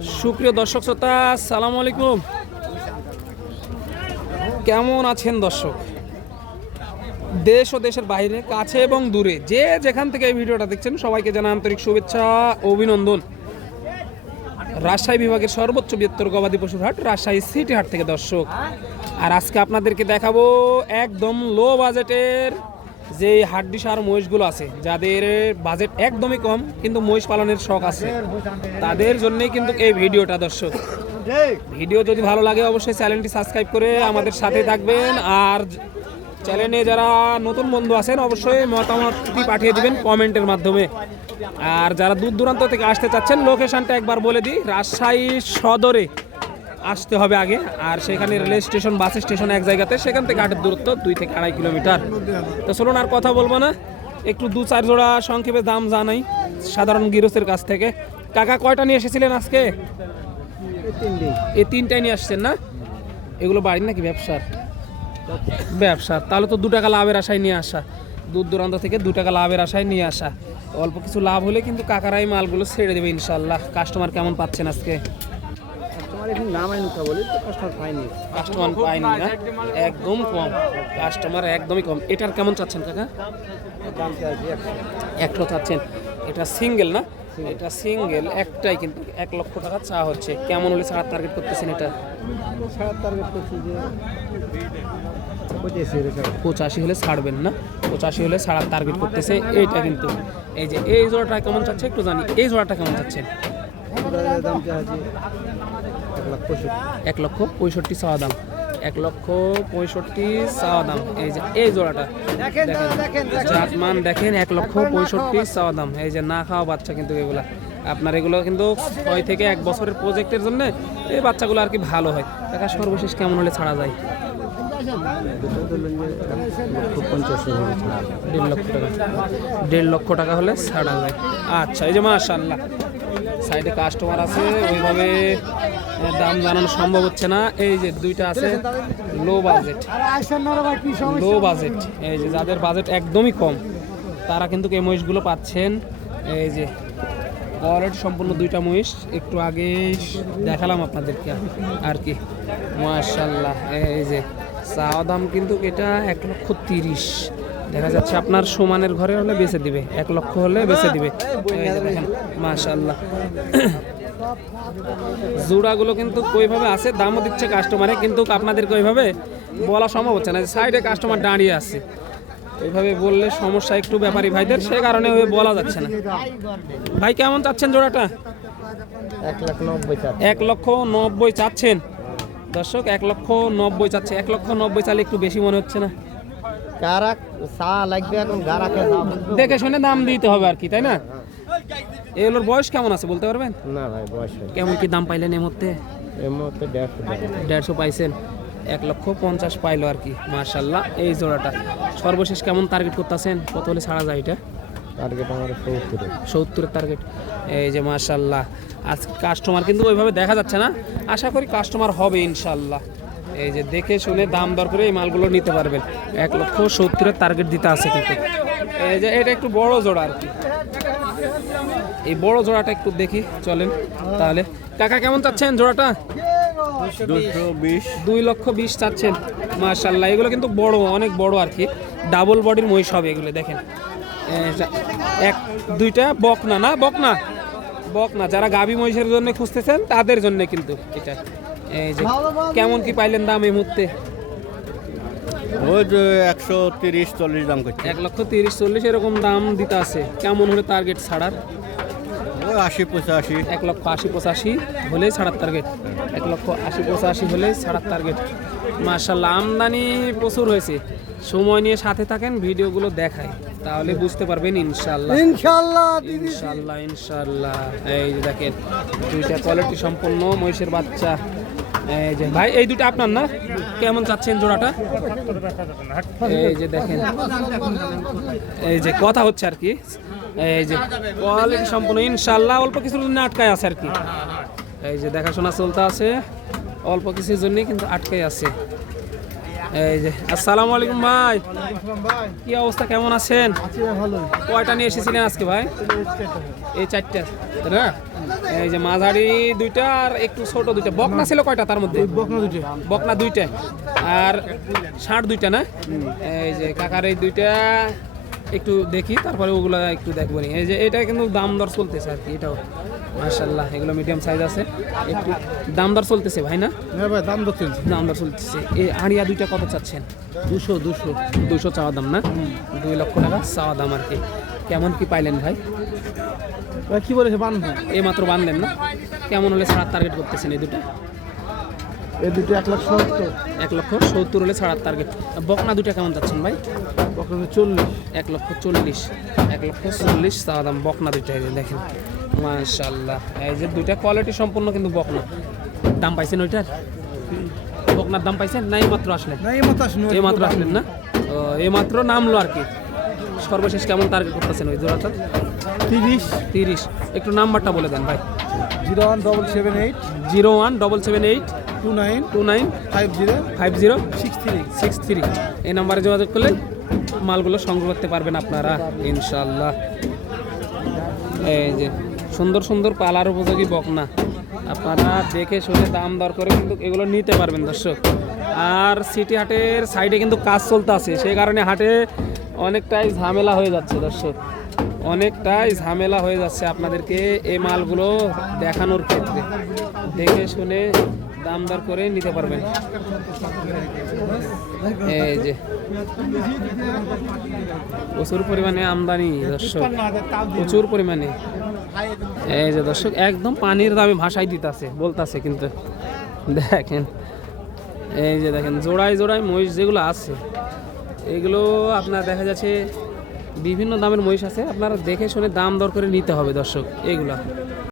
সুপ্রিয় দর্শক শ্রোতা, সালাম আলাইকুম। কেমন আছেন দর্শক? দেশ ও দেশের বাইরে, কাছে এবং দূরে, যে যেখান থেকে এই ভিডিওটা দেখছেন, সবাইকে জানা আন্তরিক শুভেচ্ছা, অভিনন্দন। রাজশাহী বিভাগের সর্বোচ্চ বৃহত্তর গবাদি পশুর হাট, রাজশাহী সিটি হাট থেকে দর্শক। আর আজকে আপনাদেরকে দেখাবো একদম লো বাজেটের যে হাড্ডি সার মহিষগুলো আছে, যাদের বাজেট একদমই কম, কিন্তু মহিষ পালনের শখ আছে। তাদের জন্যই কিন্তু এই ভিডিওটা, দর্শক। ভিডিও যদি ভালো লাগে, অবশ্যই চ্যানেলটি সাবস্ক্রাইব করে আমাদের সাথে থাকবেন। আর চ্যানেলে যারা নতুন বন্ধু আছেন, অবশ্যই মতামতটি পাঠিয়ে দিবেন কমেন্টের মাধ্যমে। আর যারা দূর দূরান্ত থেকে আসতে চাচ্ছেন, লোকেশনটা একবার বলে দিই, রাজশাহী সদরে। আসতে হবে আগে, আর সেখানে রেল স্টেশন, বাস স্টেশন এক জায়গাতে, সেখান থেকে হাটের দূরত্ব দুই থেকে আড়াই কিলোমিটার। তো চলুন আর কথা বলব না, একটু দু চার জোড়া সংক্ষেপে দাম জানাই সাধারণ গিরসের কাছ থেকে। কাকা, কয়টা নিয়ে এসেছিলেন আজকে? এই তিনটাই নিয়ে আসছেন না? এগুলো বাড়ির নাকি ব্যবসার? ব্যবসা তাহলে তো দু টাকা লাভের আশায় নিয়ে আসা। দূর দূরান্ত থেকে দু টাকা লাভের আশায় নিয়ে আসা। অল্প কিছু লাভ হলে কিন্তু কাকারাই মালগুলো ছেড়ে দেবে ইনশাল্লাহ। কাস্টমার কেমন পাচ্ছেন আজকে? কাস্টমার এখন নাম আইন কথা বলি তো কাস্টমার পাইনি। কাস্টমার পাইনি না। একদম কম। কাস্টমার একদমই কম। এটার কেমন চাচ্ছেন কাকা? একশো চাচ্ছেন। এটা সিঙ্গেল না? এটা সিঙ্গেল একটাই কিন্তু এক লক্ষ টাকা চা হচ্ছে। কেমন হলে ছাড়ার টার্গেট করতেছেন এটা? সাড়ে টার্গেট করছি যে পঁচাশি হলে ছাড়বেন না? পঁচাশি হলে ছাড়ার টার্গেট করতেছে। এইটা কিন্তু এই যে এই জোড়াটা কেমন চাচ্ছে একটু জানি। এই জোড়াটা কেমন চাচ্ছেন? দাম এক লক্ষ পঁয়ষট্টি চাওয়া দাম। এক লক্ষ পঁয়ষট্টি চাওয়া দাম। এই যে এই জোড়াটা। দেখেন জাতমান দেখেন এক লক্ষ পঁয়ষট্টি চাওয়া দাম। এই যে না খাওয়া বাচ্চা কিন্তু এগুলা। আপনার এগুলো কিন্তু ছয় থেকে এক বছরের প্রজেক্টের জন্য এই বাচ্চাগুলো আর কি ভালো হয়। টাকা সর্বশেষ কেমন হলে ছাড়া যায়? দেড় লক্ষ টাকা দেড় লক্ষ টাকা হলে ছাড়া আচ্ছা এই যে মাশাল্লাহ সাইডে কাস্টমার আছে, ওইভাবে দাম জানানো সম্ভব হচ্ছে না। এই যে দুইটা আছে লো বাজেট লো বাজেট এই যে যাদের বাজেট একদমই কম, তারা কিন্তু এই মহিষগুলো পাচ্ছেন। এই যে কোয়ালিটি সম্পূর্ণ দুইটা মহিষ, একটু আগে দেখালাম আপনাদেরকে আর কি। মাশাল্লাহ এই যে চাওয়া দাম কিন্তু এটা এক লক্ষ তিরিশ। দেখা যাচ্ছে আপনার সমানের ঘরে হলে বেচে দিবে। এক লক্ষ হলে বেচে দিবে। মাশাল্লাহ জোড়াগুলো কিন্তু ওইভাবে আছে দামও দিচ্ছে কাস্টমারে কিন্তু আপনাদেরকে ওইভাবে বলা সম্ভব হচ্ছে না। সাইডে কাস্টমার দাঁড়িয়ে আছে। ওইভাবে বললে সমস্যা একটু ব্যাপারী ভাইদের সে কারণে ওই বলা যাচ্ছে না। ভাই কেমন চাচ্ছেন জোড়াটা? এক লক্ষ নব্বই চাচ্ছেন। দর্শক এক লক্ষ নব্বই চাচ্ছে। এক লক্ষ নব্বই চালে একটু বেশি মনে হচ্ছে না? কারা চা লাগবে এখন গারাকে দাম দেখে শুনে দাম দিতে হবে আর কি তাই না? এগুলোর বয়স কেমন আছে বলতে পারবেন? না ভাই বয়স কেমন কি দাম পাইলেন মধ্যে এর মধ্যে দেড়শো দেড়শো পাইছেন। এক লক্ষ পঞ্চাশ পাইলো আর কি মার্শাল্লাহ এই জোড়াটা। সর্বশেষ কেমন টার্গেট করতেছেন? কত হলে ছাড়া যায় এটা? টার্গেট আমার সত্তরে সত্তরের টার্গেট এই যে মার্শাল্লাহ আজকে কাস্টমার কিন্তু ওইভাবে দেখা যাচ্ছে না। আশা করি কাস্টমার হবে ইনশাল্লাহ। এই যে দেখে শুনে দাম দর করে এই মালগুলো নিতে পারবেন। এক লক্ষ সত্তরের টার্গেট দিতে আছে কিন্তু। এই যে এটা একটু বড় জোড়া আর কি। এই বড় জোড়াটা একটু দেখি চলেন তাহলে। কাকা কেমন চাচ্ছেন জোড়াটা? দুশো বিশ। দুই লক্ষ বিশ চাচ্ছেন। মার্শাল্লাহ এগুলো কিন্তু বড় অনেক বড় আর কি। ডাবল বডির মহিষ হবে এগুলো দেখেন। এক দুইটা বকনা না? বকনা? বকনা। যারা গাভী মহিষের জন্য খুঁজতেছেন তাদের জন্য কিন্তু এটা। এই যে কেমন কি পাইলেন দাম এই মুহূর্তে? ওই যে একশো তিরিশ চল্লিশ দাম করছে। এক লক্ষ তিরিশ চল্লিশ এরকম দাম দিতে আছে। কেমন হলে টার্গেট ছাড়ার? ওই আশি পঁচাশি। এক লক্ষ আশি পঁচাশি হলেই ছাড়ার টার্গেট এক লক্ষ আশি পঁচাশি হলেই ছাড়ার টার্গেট মার্শাল্লাহ আমদানি প্রচুর হয়েছে। সময় নিয়ে সাথে থাকেন ভিডিওগুলো দেখাই। তাহলে বুঝতে পারবেন ইনশাল্লাহ ইনশাল্লাহ ইনশাল্লাহ ইনশাল্লাহ এই যে দেখেন দুইটা কোয়ালিটি সম্পন্ন মহিষের বাচ্চা। এই যে ভাই এই দুটো আপনার না? কেমন চাচ্ছেন জোড়াটা? এই যে দেখেন এই যে কথা হচ্ছে আর কি। এই যে কোয়ালিটি সম্পূর্ণ ইনশাল্লাহ অল্প কিছু আটকায় আছে আর কি। এই যে দেখাশোনা চলতে আছে। অল্প কিছুর জন্যই কিন্তু আটকায় আছে। এই যে, আসসালামু আলাইকুম ভাই। কি অবস্থা, কেমন আছেন? কয়টা নিয়ে এসেছিলেন আজকে ভাই? এই চারটা না? এই যে মাঝারি দুইটা আর একটু ছোট দুইটা। বকনা ছিল কয়টা তার মধ্যে? বকনা দুটো বকনা দুইটা। আর ষাট দুইটা, না? এই যে কাকার এই দুইটা একটু দেখি, তারপরে ওগুলা একটু দেখব। এই যে এটা কিন্তু দাম দর চলতেছে আর কি, এটাও। মার্শাল্লাহ এগুলো মিডিয়াম সাইজ আছে। একটু দাম দর চলতেছে ভাই না? হ্যাঁ ভাই দাম দর চলছে। দাম দর চলতেছে। এই আড়িয়া দুইটা কত চাচ্ছেন? দুশো দুশো। দুশো চাওয়া দাম না? দুই লক্ষ টাকা চাওয়া দাম আর কি। কেমন কি পাইলেন ভাই? ভাই কি বলেছে বান ভাই? এই মাত্র বানলেন না? কেমন হলে ছাড়ার টার্গেট করতেছেন এই দুটো এই দুটো এক লাখ সত্তর। এক লক্ষ সত্তর হলে ছাড়ার টার্গেট বকনা দুটা কেমন যাচ্ছেন ভাই? বকনা চল্লিশ। এক লক্ষ চল্লিশ। এক লক্ষ চল্লিশ চাওয়া দাম বকনা দুইটা দেখেন। মাশাল্লাহ এই যে দুইটা কোয়ালিটি সম্পূর্ণ কিন্তু বকনা। দাম পাইছেন ওইটার? বকনার দাম পাইছেন? না এই মাত্র আসলেন? না এই মতো আসুন এই মাত্র আসলেন না? ও এই মাত্র নামলো আর কি। সর্বশেষ কেমন টার্গেট করতেছেন ওই জোড়াটা? তিরিশ। তিরিশ। একটু নাম্বারটা বলে দেন ভাই। Zero one double seven eight. Zero one double seven eight. Two nine. Two nine. Five zero. Five zero. Six three. Six three. এই নাম্বারে যোগাযোগ করলে মালগুলো সংগ্রহ করতে পারবেন আপনারা ইনশাল্লাহ এই যে সুন্দর সুন্দর পালার উপযোগী বকনা। আপনারা দেখে শুনে দাম দর করে কিন্তু এগুলো নিতে পারবেন দর্শক। আর সিটি হাটের সাইডে কিন্তু কাজ চলতে আছে, সেই কারণে হাটে অনেকটাই ঝামেলা হয়ে যাচ্ছে দর্শক। অনেকটাই ঝামেলা হয়ে যাচ্ছে আপনাদেরকে এই মালগুলো দেখানোর ক্ষেত্রে। দেখে শুনে দাম দর করে নিতে পারবেন। এই যে। প্রচুর পরিমাণে আমদানি দর্শক। প্রচুর পরিমাণে। এই যে দর্শক, একদম পানির দামে ভাষাই দিতেছে, বলতাছে কিন্তু। দেখেন, এই যে দেখেন, জোড়ায় জোড়ায় মহিষ যেগুলো আছে, এগুলো আপনার দেখা যাচ্ছে বিভিন্ন দামের মহিষ আছে। আপনারা দেখে শুনে দাম দর করে নিতে হবে দর্শক, এগুলা।